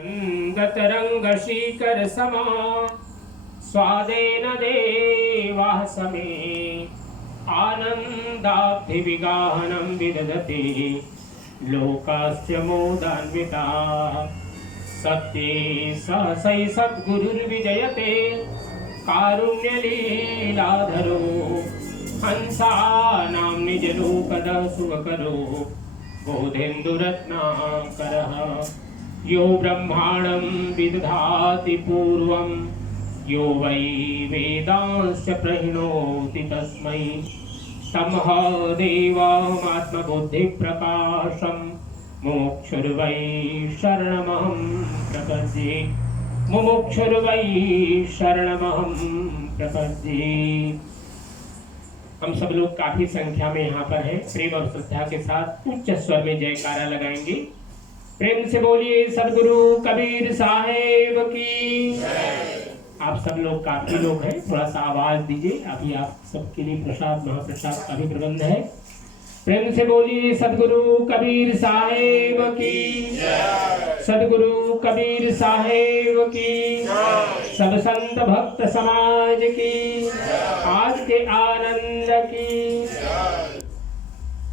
तरंगशीकर समा स्वादेन देवाः समे आनन्दाब्धिविगाहनं विदधति लोकास्य मोदान्विताः। सत्ये सहसै सद्गुरुर्विजयते कारुण्यलीलाधरो हंसानां निजरूपदः सुखकरो बोधेन्दुरत्नाकरः। यो ब्रह्माणं विदधाति पूर्वं यो वै वेदांश्च प्रहिणोति तस्मै तमः देवमात्मबुद्धिप्रकाशं मुमुक्षुर्वै शरणमहं प्रपद्ये। मुमुक्षुर्वै शरणमहं प्रपद्ये। हम सब लोग काफी संख्या में यहाँ पर हैं। प्रेम और श्रद्धा के साथ उच्च स्वर में जयकारा लगाएंगे। प्रेम से बोलिए सदगुरु कबीर साहेब की। आप सब लोग काफी लोग हैं, थोड़ा सा आवाज दीजिए। अभी आप सबके लिए प्रसाद महाप्रसाद का भी प्रबंध है। प्रेम से बोलिए सदगुरु कबीर साहेब की। सदगुरु कबीर साहेब की। सब संत भक्त समाज की आज के आनंद की।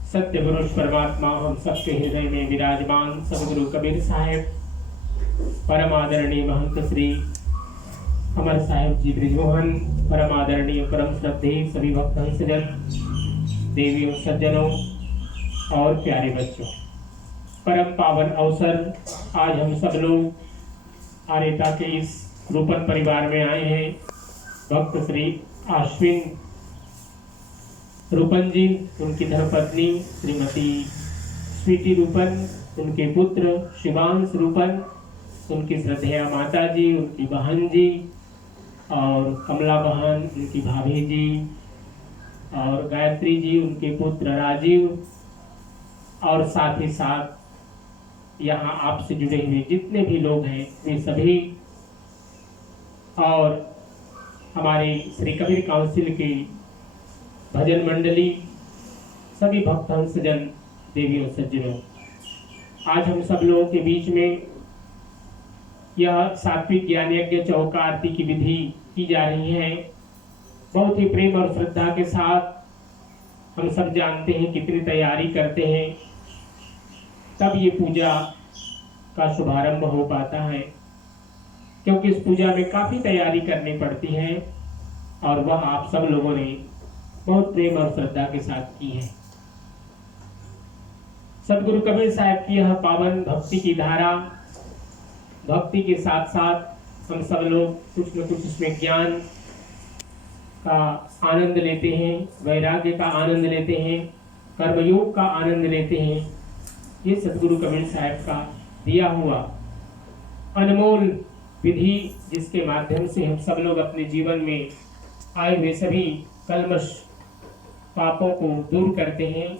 सत्य पुरुष परमात्मा हम सबके हृदय में विराजमान सदगुरु कबीर साहेब परम आदरणीय महंत श्री अमर साहेब जी ब्रिजमोहन, परम आदरणीय परम श्रद्धेय सभी भक्त हंसजन, देवियों सज्जनों और प्यारे बच्चों, परम पावन अवसर आज हम सब लोग आरेता के इस रूपन परिवार में आए हैं। भक्त श्री अश्विन रूपन जी, उनकी धर्मपत्नी श्रीमती स्वीटी रूपन, उनके पुत्र शिवांश रूपन, उनकी श्रद्धेय माता जी, उनकी बहन जी और कमला बहन, उनकी भाभी जी और गायत्री जी, उनके पुत्र राजीव और साथ ही साथ यहाँ आपसे जुड़े हुए जितने भी लोग हैं वे सभी और हमारे श्री कबीर काउंसिल की भजन मंडली, सभी भक्त हंसजन, देवियों सज्जनों, आज हम सब लोगों के बीच में यह सात्विक ज्ञान यज्ञ चौका आरती की विधि की जा रही है। बहुत ही प्रेम और श्रद्धा के साथ हम सब जानते हैं कितनी तैयारी करते हैं तब ये पूजा का शुभारंभ हो पाता है, क्योंकि इस पूजा में काफी तैयारी करनी पड़ती है और वह आप सब लोगों ने बहुत प्रेम और श्रद्धा के साथ की है। सदगुरु कबीर साहब की यह पावन भक्ति की धारा, भक्ति के साथ साथ हम सब लोग कुछ न कुछ इसमें ज्ञान का आनंद लेते हैं, वैराग्य का आनंद लेते हैं, कर्मयोग का आनंद लेते हैं। ये सदगुरु कबीर साहब का दिया हुआ अनमोल विधि, जिसके माध्यम से हम सब लोग अपने जीवन में आए हुए सभी कल्मश पापों को दूर करते हैं।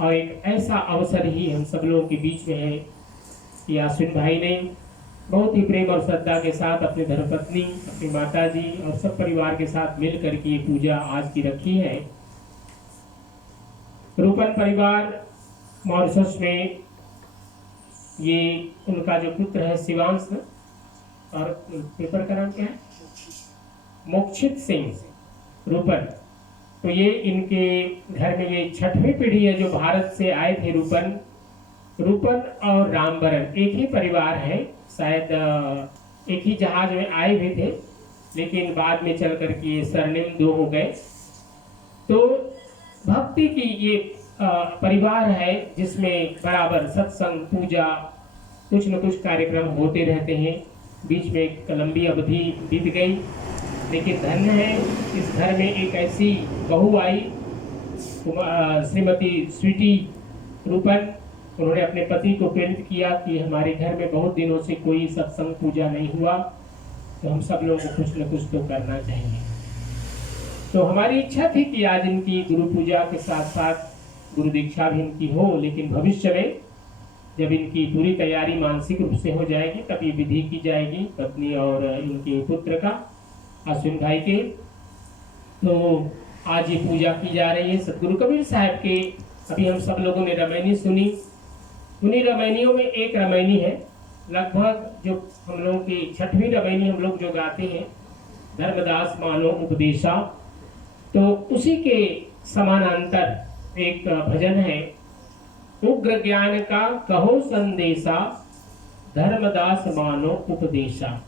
और एक ऐसा अवसर ही हम सब लोगों के बीच में है कि अश्विन भाई ने बहुत ही प्रेम और श्रद्धा के साथ अपनी धर्मपत्नी, अपनी माता जी और सब परिवार के साथ मिलकर के ये पूजा आज की रखी है। रूपन परिवार मॉरिशस में, ये उनका जो पुत्र है शिवांश, और पेपर का नाम क्या है, मोक्षित सिंह रूपन, तो ये इनके घर में ये छठवीं पीढ़ी है जो भारत से आए थे। रूपन और रामबरन एक ही परिवार है, शायद एक ही जहाज में आए हुए थे, लेकिन बाद में चल करके सरनेम दो हो गए। तो भक्ति की ये परिवार है जिसमें बराबर सत्संग, पूजा, कुछ न कुछ कार्यक्रम होते रहते हैं। बीच में एक लंबी अवधि बीत गई, लेकिन धन्य है इस घर में एक ऐसी बहू आई, श्रीमती स्वीटी रूपन। उन्होंने अपने पति को प्रेरित किया कि हमारे घर में बहुत दिनों से कोई सत्संग पूजा नहीं हुआ, तो हम सब लोगों को कुछ न कुछ तो करना चाहिए। तो हमारी इच्छा थी कि आज इनकी गुरु पूजा के साथ साथ गुरु दीक्षा भी इनकी हो, लेकिन भविष्य में जब इनकी पूरी तैयारी मानसिक रूप से हो जाएगी तब ये विधि की जाएगी, पत्नी और इनके पुत्र का, अश्विन भाई के। तो आज ये पूजा की जा रही है सदगुरु कबीर साहब के। अभी हम सब लोगों ने रामायणी सुनी। उन्हीं रामायणियों में एक रामायणी है लगभग जो हम लोगों की 6वीं रबैनी हम लोग जो गाते हैं, धर्मदास मानो उपदेशा, तो उसी के समानांतर एक भजन है, उग्र ज्ञान का कहो संदेशा, धर्मदास मानो उपदेशा।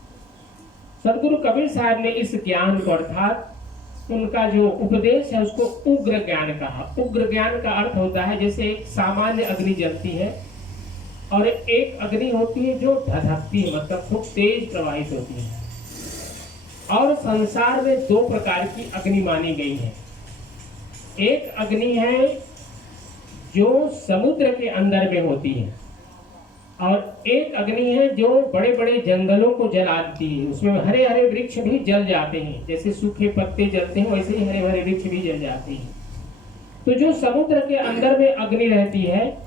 सदगुरु कबीर साहब ने इस ज्ञान को अर्थात उनका जो उपदेश है उसको उग्र ज्ञान कहा। उग्र ज्ञान का अर्थ होता है जैसे एक सामान्य अग्नि जलती है और एक अग्नि होती है जो धधकती है, मतलब खूब तेज प्रवाहित होती है। और संसार में 2 प्रकार की अग्नि मानी गई है। एक अग्नि है जो समुद्र के अंदर में होती है और एक अग्नि है जो बड़े बड़े जंगलों को जलाती है। उसमें हरे हरे वृक्ष भी जल जाते हैं, जैसे सूखे पत्ते जलते हैं वैसे ही हरे हरे वृक्ष भी जल जाते हैं। तो जो समुद्र के अंदर में अग्नि रहती है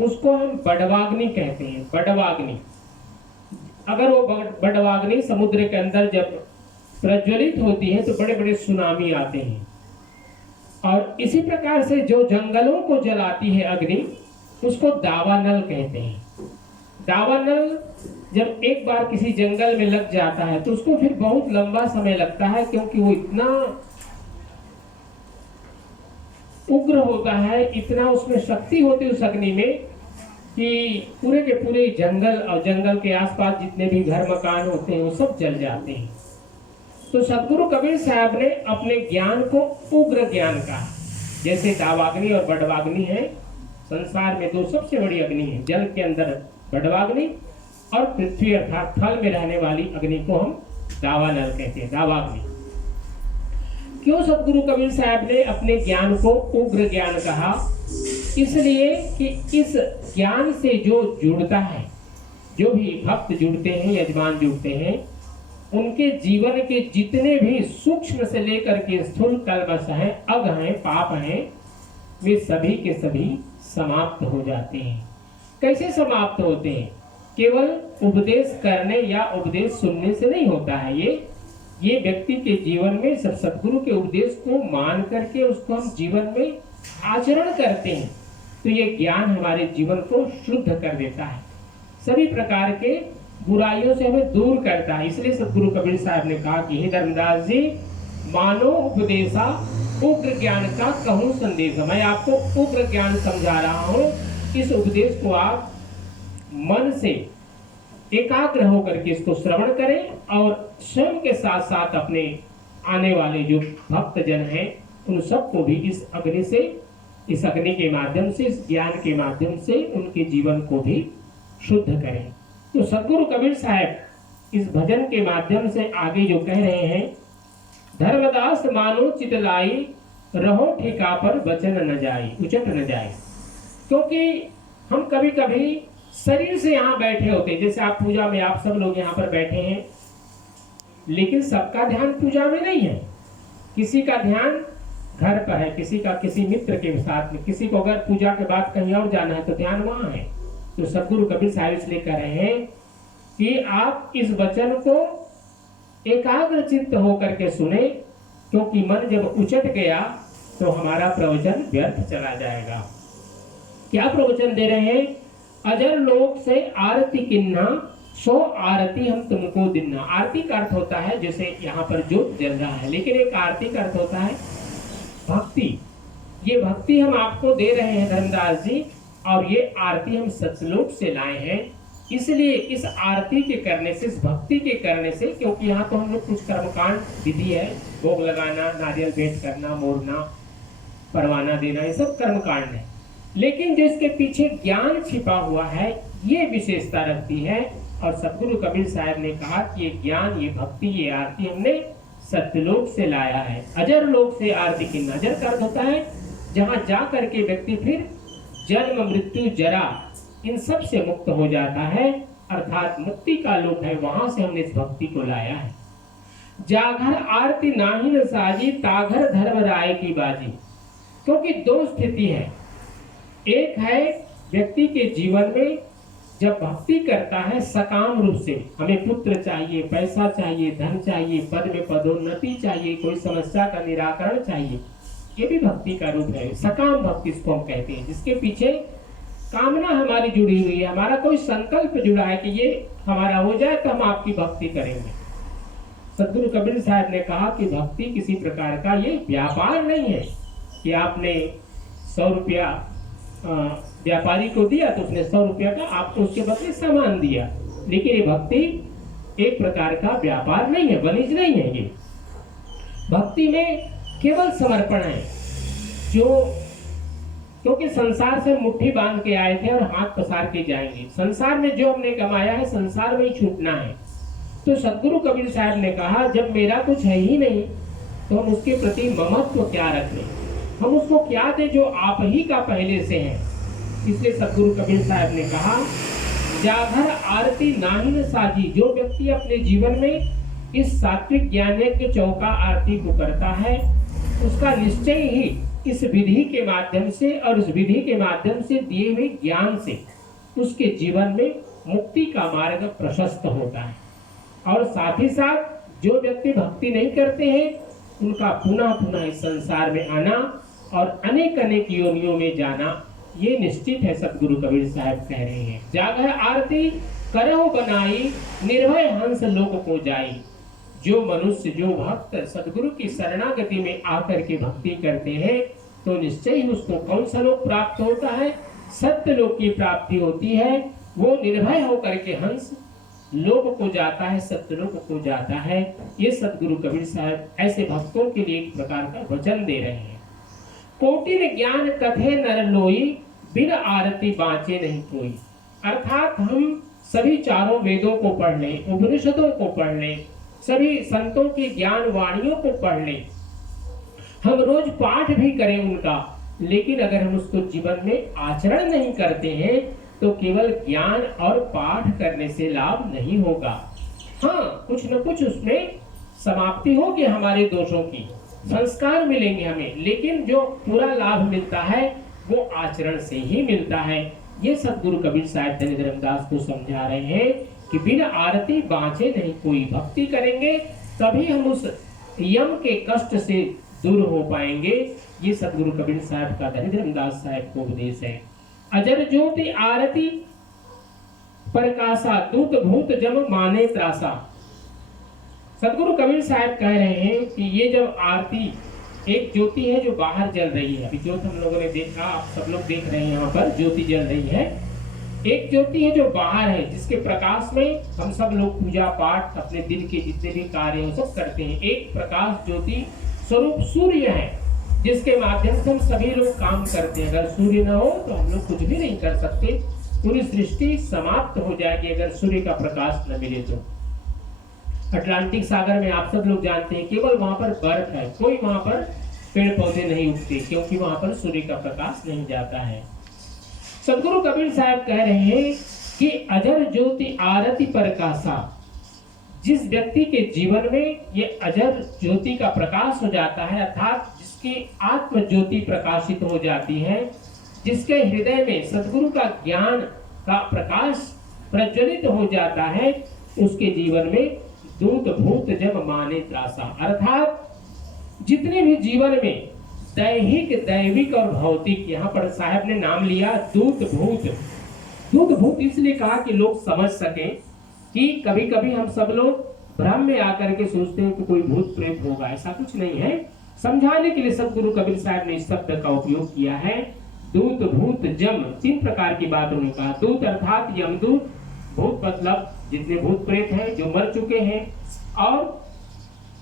उसको हम बड़वाग्नि कहते हैं। बड़वाग्नि, अगर वो बड़वाग्नि समुद्र के अंदर जब प्रज्वलित होती है तो बड़े बड़े सुनामी आते हैं। और इसी प्रकार से जो जंगलों को जलाती है अग्नि, उसको दावानल कहते हैं। दावानल जब एक बार किसी जंगल में लग जाता है तो उसको फिर बहुत लंबा समय लगता है, क्योंकि वो इतना उग्र होता है, इतना उसमें शक्ति होती है उस अग्नि में कि पूरे के पूरे जंगल और जंगल के आसपास जितने भी घर मकान होते हैं वो सब जल जाते हैं। तो सदगुरु कबीर साहब ने अपने ज्ञान को उग्र ज्ञान कहा। जैसे दावाग्नि और बड़वाग्नि है, संसार में 2 सबसे बड़ी अग्नि है, जल के अंदर बड़वाग्नि और पृथ्वी अर्थात थल में रहने वाली अग्नि को हम दावानल कहते हैं, दावाग्नि। क्यों सदगुरु कबीर साहब ने अपने ज्ञान को उग्र ज्ञान कहा? इसलिए कि इस ज्ञान से जो जुड़ता है, जो भी भक्त जुड़ते हैं, यजमान जुड़ते हैं, उनके जीवन के जितने भी सूक्ष्म से लेकर के स्थूल कल्मश हैं, अग हैं, पाप हैं, वे सभी के सभी समाप्त हो जाते हैं। कैसे समाप्त होते हैं? केवल उपदेश करने या उपदेश सुनने से नहीं होता है। ये व्यक्ति के जीवन में सब सदगुरु के उपदेश को मान करके उसको हम जीवन में आचरण करते हैं तो ये ज्ञान हमारे जीवन को शुद्ध कर देता है, सभी प्रकार के बुराइयों से हमें दूर करता है। इसलिए सदगुरु कबीर साहब ने कहा कि हे धर्मदास जी, मानो उपदेशा, उग्र ज्ञान का कहूँ संदेश। मैं आपको उग्र ज्ञान समझा रहा हूँ, इस उपदेश को आप मन से एकाग्र होकर के इसको श्रवण करें और स्वयं के साथ साथ अपने आने वाले जो भक्त जन हैं उन सबको भी इस अग्नि के माध्यम से, इस ज्ञान के माध्यम से उनके जीवन को भी शुद्ध करें। तो सदगुरु कबीर साहब इस भजन के माध्यम से आगे जो कह रहे हैं, धर्मदास मानो चितलाई, रहो ठिका पर वचन न जाए, उचट न जाए। क्योंकि हम कभी कभी शरीर से यहाँ बैठे होते हैं, जैसे आप पूजा में, आप सब लोग यहाँ पर बैठे हैं, लेकिन सबका ध्यान पूजा में नहीं है। किसी का ध्यान घर पर है, किसी का किसी मित्र के साथ में, किसी को अगर पूजा के बाद कहीं और जाना है तो ध्यान वहां है। तो सदगुरु कबीर साहब इसलिए कह रहे हैं कि आप इस वचन को एकाग्र चित्त होकर के सुने, क्योंकि मन जब उचट गया तो हमारा प्रवचन व्यर्थ चला जाएगा। क्या प्रवचन दे रहे हैं? अजर लोक से आरती किन्ना, सो आरती हम तुमको दिन्ना। आरती का अर्थ होता है जैसे यहाँ पर ज्योत जल रहा है, लेकिन एक आरती का अर्थ होता है भक्ति। ये भक्ति हम आपको दे रहे हैं धर्मदास जी, और ये आरती हम सतलोक से लाए हैं। इसलिए इस आरती के करने से, इस भक्ति के करने से, क्योंकि यहाँ तो हम लोग कुछ कर्मकांड विधि है, भोग लगाना, नारियल भेंट करना, मोड़ना, परवाना देना, ये सब कर्मकांड है, लेकिन जो इसके पीछे ज्ञान छिपा हुआ है ये विशेषता रखती है। और सदगुरु कबीर साहब ने कहा कि ये ज्ञान, ये भक्ति, ये आरती हमने सत्यलोक से लाया है। अजर लोक से आरती की नजर का अर्थ होता है जहाँ जा करके व्यक्ति फिर जन्म मृत्यु जरा इन सब से मुक्त हो जाता है, अर्थात मुक्ति का लोक है, वहां से हमने इस भक्ति को लाया है। जागर आरती नाहिन साजी, ताघर धर्म राय की बाजी। क्योंकि 2 स्थिति है, एक है व्यक्ति के जीवन में जब भक्ति करता है सकाम रूप से, हमें पुत्र चाहिए, पैसा चाहिए, धन चाहिए, पद में पदोन्नति चाहिए, कोई समस्या का निराकरण चाहिए, ये भी भक्ति का रूप है। सकाम भक्ति इसको हम कहते हैं, जिसके पीछे कामना हमारी जुड़ी हुई है, हमारा कोई संकल्प जुड़ा है कि ये हमारा हो जाए तो हम आपकी भक्ति करेंगे। सदगुरु कबीर साहब ने कहा कि भक्ति किसी प्रकार का ये व्यापार नहीं है कि आपने 100 रुपया व्यापारी को दिया तो उसने 100 रुपया का आपको उसके बदले सामान दिया, लेकिन ये भक्ति एक प्रकार का व्यापार नहीं है, वाणिज्य नहीं है। ये भक्ति में केवल समर्पण है, जो क्योंकि संसार से मुट्ठी बांध के आए थे और हाथ पसार के जाएंगे। संसार में जो हमने कमाया है संसार में ही छूटना है। तो सदगुरु कबीर साहब ने कहा जब मेरा कुछ है ही नहीं तो हम उसके प्रति ममत्व क्या रखें, हम उसको क्या दे जो आप ही का पहले से है। इसलिए सदगुरु कबीर साहब ने कहा जागर आरती नाहिन साजी, जो व्यक्ति अपने जीवन में इस सात्विक ज्ञान के चौका आरती को करता है उसका निश्चय ही इस विधि के माध्यम से और इस विधि के माध्यम से दिए हुए ज्ञान से उसके जीवन में मुक्ति का मार्ग प्रशस्त होता है। और साथ ही साथ जो व्यक्ति भक्ति नहीं करते हैं उनका पुनः पुनः इस संसार में आना और अनेक अनेक योनियों में जाना ये निश्चित है। सदगुरु कबीर साहब कह रहे हैं जागर आरती करहु बनाई निर्भय हंस लोक को जाई। जो मनुष्य जो भक्त सदगुरु की शरणागति में आकर के भक्ति करते हैं तो निश्चय ही उसको कौन सा लोक प्राप्त होता है, सत्य लोक की प्राप्ति होती है। वो निर्भय होकर के हंस लोक को जाता है, सत्य लोक को जाता है। ये सदगुरु कबीर साहब ऐसे भक्तों के लिए एक प्रकार का वचन दे रहे हैं। कोटिन ज्ञान कथे नर लोई बिन आरती बाँचे नहीं कोई। अर्थात हम सभी चारों वेदों को पढ़ लें, उपनिषदों को पढ़ लें, सभी संतों की ज्ञान वाणियों को पढ़ लें, हम रोज पाठ भी करें उनका, लेकिन अगर हम उसको जीवन में आचरण नहीं करते हैं तो केवल ज्ञान और पाठ करने से लाभ नहीं होगा। हाँ, कुछ न कुछ उसमें समाप्ति होगी हमारे दोषों की, संस्कार मिलेंगे हमें, लेकिन जो पूरा लाभ मिलता है वो आचरण से ही मिलता है। ये सदगुरु कबीर साहब धनी धर्मदास को समझा रहे हैं कि बिना आरती बाँचे नहीं कोई। भक्ति करेंगे तभी हम उस यम के कष्ट से दूर हो पाएंगे। ये सदगुरु कबीर साहब का धनी धर्मदास साहब को उपदेश है। अजर ज्योति आरती प्रकाशा दूत भूत जम माने त्रासा। सदगुरु कबीर साहब कह रहे हैं कि ये जब आरती एक ज्योति है जो बाहर जल रही है, अभी ज्योति हम लोगों ने देखा, आप सब लोग देख रहे हैं यहाँ पर ज्योति जल रही है। एक ज्योति है जो बाहर है जिसके प्रकाश में हम सब लोग पूजा पाठ अपने दिन के जितने भी कार्य हैं सब करते हैं। एक प्रकाश ज्योति स्वरूप सूर्य है जिसके माध्यम से हम सभी लोग काम करते हैं। अगर सूर्य न हो तो हम लोग कुछ भी नहीं कर सकते, पूरी सृष्टि समाप्त हो जाएगी अगर सूर्य का प्रकाश न मिले तो। अटलांटिक सागर में आप सब लोग जानते हैं केवल वहां पर बर्फ है, कोई वहां पर पेड़ पौधे नहीं उगते क्योंकि वहां पर सूर्य का प्रकाश नहीं जाता है। सदगुरु कबीर साहब कह रहे हैं कि अजर ज्योति आरती प्रकाशा। जिस व्यक्ति के जीवन में ये अजर ज्योति का प्रकाश हो जाता है, अर्थात जिसकी आत्म ज्योति प्रकाशित हो जाती है, जिसके हृदय में सदगुरु का ज्ञान का प्रकाश प्रज्वलित हो जाता है, उसके जीवन में दूत भूत जब माने त्रासा। अर्थात जितने भी जीवन में दैहिक दैविक और भौतिक, यहाँ पर साहब ने नाम लिया दूत भूत। दूत भूत इसलिए कहा कि लोग समझ सके कि कभी कभी हम सब लोग भ्रम में आकर के सोचते हैं कि कोई भूत प्रेत होगा, ऐसा कुछ नहीं है। समझाने के लिए सदगुरु कबीर साहब ने इस शब्द का उपयोग किया है। दूत भूत जम, 3 प्रकार की बात उन्होंने कहा। दूत अर्थात यमदूत, भूत मतलब जितने भूत प्रेत हैं जो मर चुके हैं, और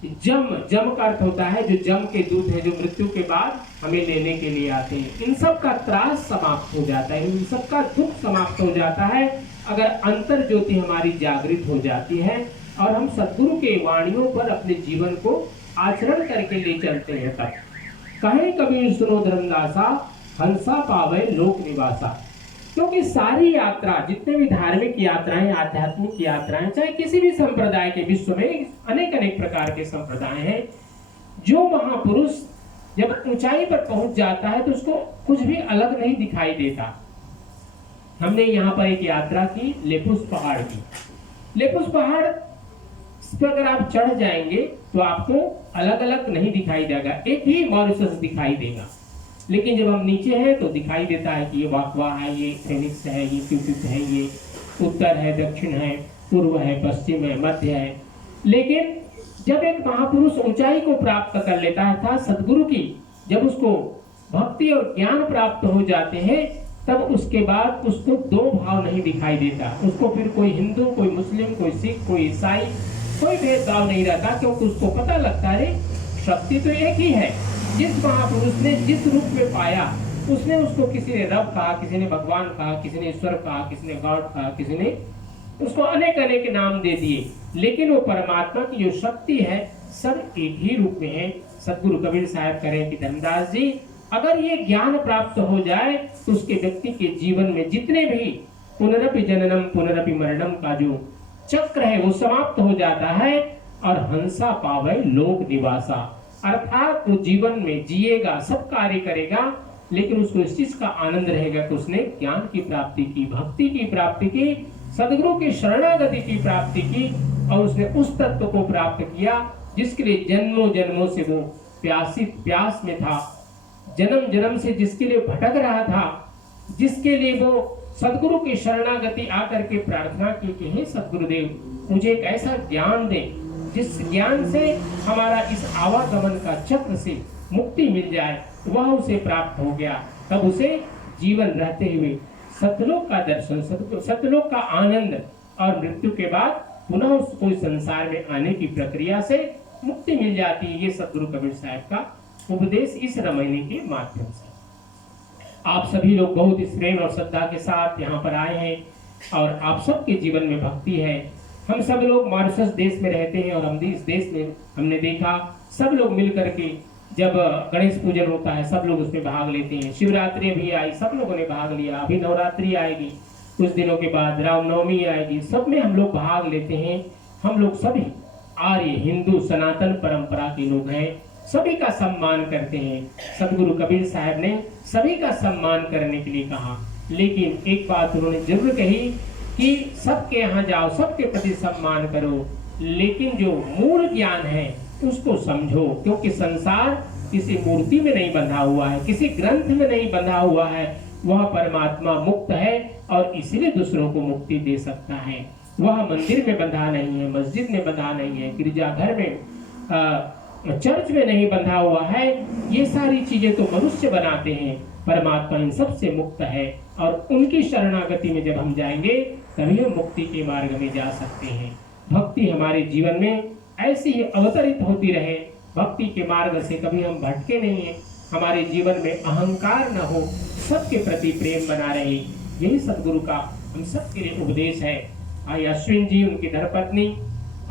जम, जम का अर्थ होता है जो जम के दूत है जो मृत्यु के बाद हमें लेने के लिए आते हैं। इन सब का त्रास समाप्त हो जाता है, इन सब का दुख समाप्त हो जाता है अगर अंतर ज्योति हमारी जागृत हो जाती है और हम सदगुरु के वाणियों पर अपने जीवन को आचरण करके ले चलते हैं। तब कहे कबीर सुनो धर्मदासा हंसा पावे लोक निवासा। क्योंकि सारी यात्रा, जितने भी धार्मिक यात्राएं, आध्यात्मिक यात्राएं, चाहे किसी भी संप्रदाय के, विश्व में अनेक अनेक प्रकार के संप्रदाय हैं, जो महापुरुष जब ऊंचाई पर पहुंच जाता है तो उसको कुछ भी अलग नहीं दिखाई देता। हमने यहाँ पर एक यात्रा की लेपुस पहाड़ की। लेपुस पहाड़ पर अगर आप चढ़ जाएंगे तो आपको अलग अलग नहीं दिखाई देगा, एक ही मॉरिशस दिखाई देगा। लेकिन जब हम नीचे हैं तो दिखाई देता है कि ये वाकवा है, ये फेनिक्स है, ये क्यूपिड है, ये उत्तर है, दक्षिण है, पूर्व है, पश्चिम है, मध्य है। लेकिन जब एक महापुरुष ऊंचाई को प्राप्त कर लेता है था सदगुरु की, जब उसको भक्ति और ज्ञान प्राप्त हो जाते हैं, तब उसके बाद उसको दो भाव नहीं दिखाई देता। उसको फिर कोई हिंदू, कोई मुस्लिम, कोई सिख, कोई ईसाई, कोई भेदभाव नहीं रहता, क्योंकि उसको पता लगता है शक्ति तो एक ही है। जिस महापुरुष ने जिस रूप में पाया, उसने उसको किसी ने रब कहा, किसी ने भगवान कहा, किसी ने ईश्वर कहा, किसी ने गॉड कहा, किसी ने उसको अनेक अनेक नाम दे दिए, लेकिन वो परमात्मा की जो शक्ति है सब एक ही रूप में है। सदगुरु कबीर साहब करें कि धर्मदास जी, अगर ये ज्ञान प्राप्त हो जाए तो उसके व्यक्ति के जीवन में जितने भी पुनरपि जननम पुनरपि मरणम का जो चक्र है वो समाप्त हो जाता है, और हंसा पावे लोक निवासा, अर्थात वो जीवन में जिएगा, सब कार्य करेगा, लेकिन उसको इस चीज का आनंद रहेगा कि उसने ज्ञान की प्राप्ति की, भक्ति की प्राप्ति की, सदगुरु की शरणागति की प्राप्ति की, और उसने उस तत्व को प्राप्त किया जिसके लिए जन्मों जन्मों से वो प्यास में था, जन्म जन्म से जिसके लिए भटक रहा था, जिसके लिए वो सदगुरु की शरणागति आकर के प्रार्थना की कि हे सदगुरुदेव, मुझे एक ऐसा ज्ञान दे जिस ज्ञान से हमारा इस आवागमन का चक्र से मुक्ति मिल जाए। वह उसे प्राप्त हो गया। तब उसे जीवन रहते हुए सतलोक का दर्शन, सतलोक का आनंद, और मृत्यु के बाद पुनः उसको संसार में आने की प्रक्रिया से मुक्ति मिल जाती है। ये सदगुरु कबीर साहब का उपदेश इस रामायण के माध्यम से। आप सभी लोग बहुत इस प्रेम और श्रद्धा के साथ यहाँ पर आए हैं, और आप सबके जीवन में भक्ति है। हम सब लोग मॉरिशस देश में रहते हैं, और हम इस देश में हमने देखा सब लोग मिल करके जब गणेश पूजन होता है सब लोग उसमें भाग लेते हैं। शिवरात्रि भी आई, सब लोगों ने भाग लिया। अभी नवरात्रि आएगी, कुछ दिनों के बाद रामनवमी आएगी, सब में हम लोग भाग लेते हैं। हम लोग सभी आर्य हिंदू सनातन परंपरा के लोग हैं, सभी का सम्मान करते हैं। सदगुरु कबीर साहब ने सभी का सम्मान करने के लिए कहा, लेकिन एक बात उन्होंने जरूर कही कि सबके यहाँ जाओ, सबके प्रति सम्मान करो, लेकिन जो मूल ज्ञान है उसको समझो, क्योंकि संसार किसी मूर्ति में नहीं बंधा हुआ है, किसी ग्रंथ में नहीं बंधा हुआ है। वह परमात्मा मुक्त है और इसलिए दूसरों को मुक्ति दे सकता है। वह मंदिर में बंधा नहीं है, मस्जिद में बंधा नहीं है, गिरजाघर में, चर्च में नहीं बंधा हुआ है। ये सारी चीजें तो मनुष्य बनाते हैं। परमात्मा इन सब से मुक्त है, और उनकी शरणागति में जब हम जाएंगे तभी हम मुक्ति के मार्ग में जा सकते हैं। भक्ति हमारे जीवन में ऐसी ही अवतरित होती रहे, भक्ति के मार्ग से कभी हम भटके नहीं है। हमारे जीवन में अहंकार न हो, सबके प्रति प्रेम बना रहे, यही सदगुरु का हम सबके लिए उपदेश है। आई अश्विन जी, उनकी धर्मपत्नी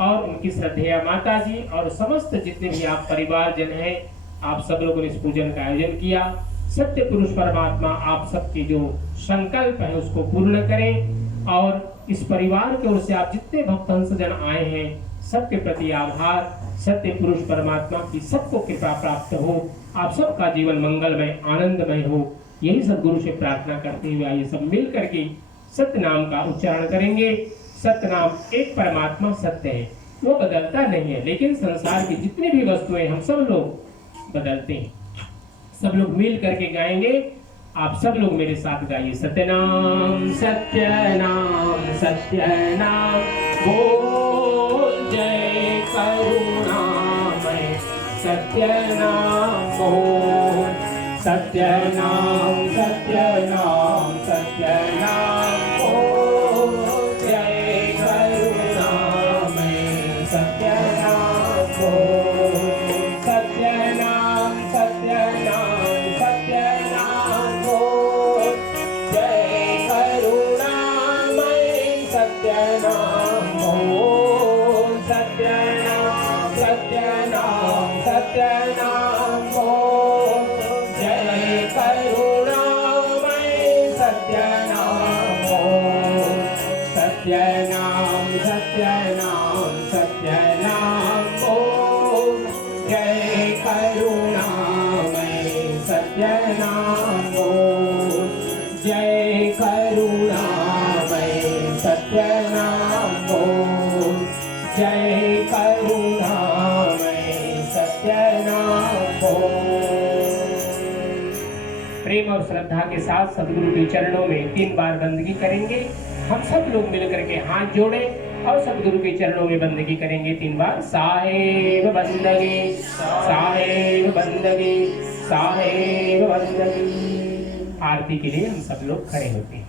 और उनकी श्रद्धेय माता जी और समस्त जितने भी आप परिवार जन हैं, आप सब लोगों ने इस पूजन का आयोजन किया। सत्य पुरुष परमात्मा आप सबके जो संकल्प है उसको पूर्ण करें, और इस परिवार की ओर से आप जितने भक्त हंसजन आए हैं सबके प्रति आभार। सत्य पुरुष परमात्मा की सबको कृपा प्राप्त हो, आप सबका जीवन मंगलमय आनंदमय हो, यही सदगुरु से प्रार्थना करते हुए आइए सब मिल करके सत्य नाम का उच्चारण करेंगे। सत्य नाम एक परमात्मा सत्य है, वो बदलता नहीं है, लेकिन संसार की जितनी भी वस्तुएं हम सब लोग बदलते हैं। सब लोग मिल करके गाएंगे, आप सब लोग मेरे साथ गाइए। सत्यनाम सत्यनाम सत्यनाम बोल, जय करुणामय सत्यनाम बोल, सत्यनाम सत्यनाम सत्यनाम बोल, जय करुणामय सत्यनाम बोल, सत्यनाम सत्यनाम सत्यनाम बोल, जय करुणामय सत्यनाम बोल, सत्यनाम सत्यनाम सत्यनाम बोल, जय करुणामय सत्यनाम बोल, सत्यनाम सत्यनाम सत्यनाम बोल, जय करुणामय सत्यनाम बोल, जय करुणामय सत्यनाम बोल, जय करुणामय सत्यनाम बोल। प्रेम और श्रद्धा के साथ सदगुरु के चरणों में 3 बार बंदगी करेंगे। हम सब लोग मिलकर के हाथ जोड़े और सदगुरु के चरणों में बंदगी करेंगे 3 बार। साहेब बंदगी, साहेब बंदगी, साहेब बंदगी। आरती के लिए हम सब लोग खड़े होते हैं।